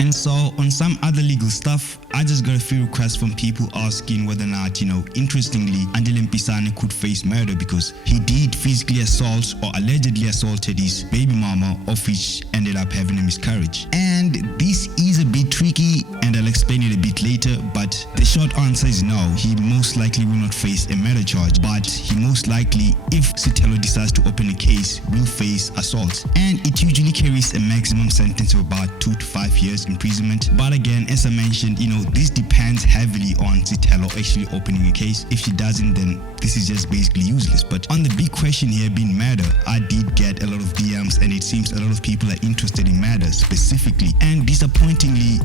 And so on some other legal stuff, I just got a few requests from people asking whether or not, interestingly, Andile Mpisane could face murder because he did physically assault or allegedly assaulted his baby mama, of which ended up having a miscarriage. And this is a bit tricky, and I'll explain it a bit later, but the short answer is no. He most likely will not face a murder charge, but he most likely, if Sithelo decides to open a case, will face assault. And it usually carries a maximum sentence of about 2 to 5 years imprisonment. But again, as I mentioned, this depends heavily on Sithelo actually opening a case. If she doesn't, then this is just basically useless. But on the big question here being murder, I did get a lot of DMs, and it seems a lot of people are interested in murder specifically. And disappointingly,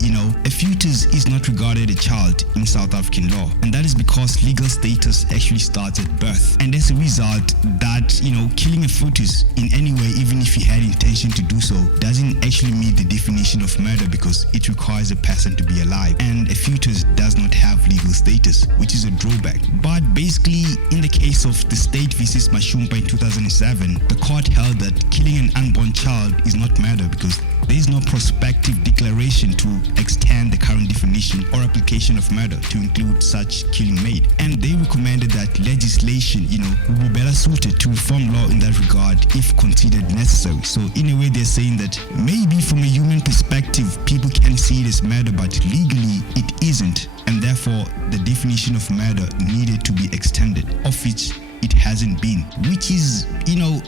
a fetus is not regarded a child in South African law, and that is because legal status actually starts at birth. And as a result, that killing a fetus in any way, even if you had intention to do so, doesn't actually meet the definition of murder because it requires a person to be alive, and a fetus does not have legal status, which is a drawback. But basically, in the case of the state versus Mashumpa in 2007, the court held that killing an unborn child is not murder because there is no prospective declaration to extend the current definition or application of murder to include such killing made. And they recommended that legislation, would be better suited to reform law in that regard if considered necessary. So in a way, they're saying that maybe from a human perspective, people can see it as murder, but legally it isn't. And therefore, the definition of murder needed to be extended, of which it hasn't been, which is,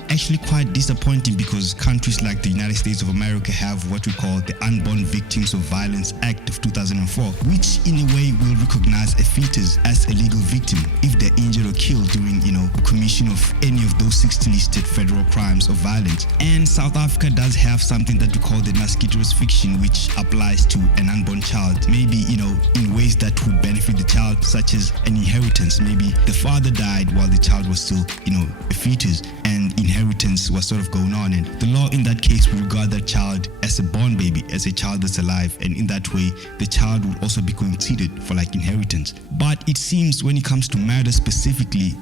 actually quite disappointing because countries like the United States of America have what we call the Unborn Victims of Violence Act of 2004, which in a way will recognize a fetus as a legal victim if they're injured or killed during, the commission of any of those 60 listed federal crimes of violence. And South Africa does have something that we call the mosquito fiction, which applies to an unborn child, maybe, in ways that would benefit the child, such as an inheritance. Maybe the father died while the child was still, a fetus, and inheritance was sort of going on, and the law in that case will regard that child as a born baby, as a child that's alive, and in that way the child will also be considered for inheritance. But it seems when it comes to murder specifically,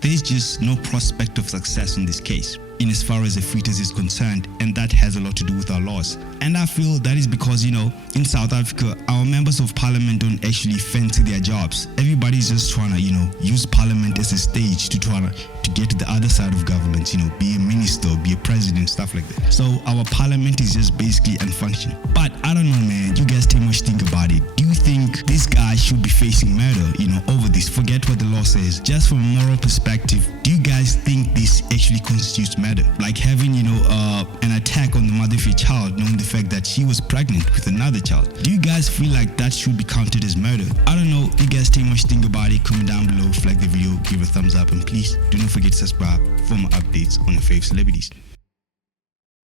there's just no prospect of success in this case in as far as the fetus is concerned, and that has a lot to do with our laws. And I feel that is because, in South Africa, our members of parliament don't actually fancy their jobs. Everybody's just trying to, use parliament as a stage to try to get to the other side of government, be a minister, be a president, stuff like that. So our parliament is just basically unfunctional. But I don't know, man, you guys too much think about it. Do you think this guy should be facing murder, over this? Forget what the law says. Just from a moral perspective, do you guys think this actually constitutes murder? Like having, an attack on the mother of your child, knowing the fact that she was pregnant with another child. Do you guys feel like that should be counted as murder? I don't know. You guys too much think about it. Comment down below, like the video, give a thumbs up, and please do not forget to subscribe for more updates on your favorite celebrities.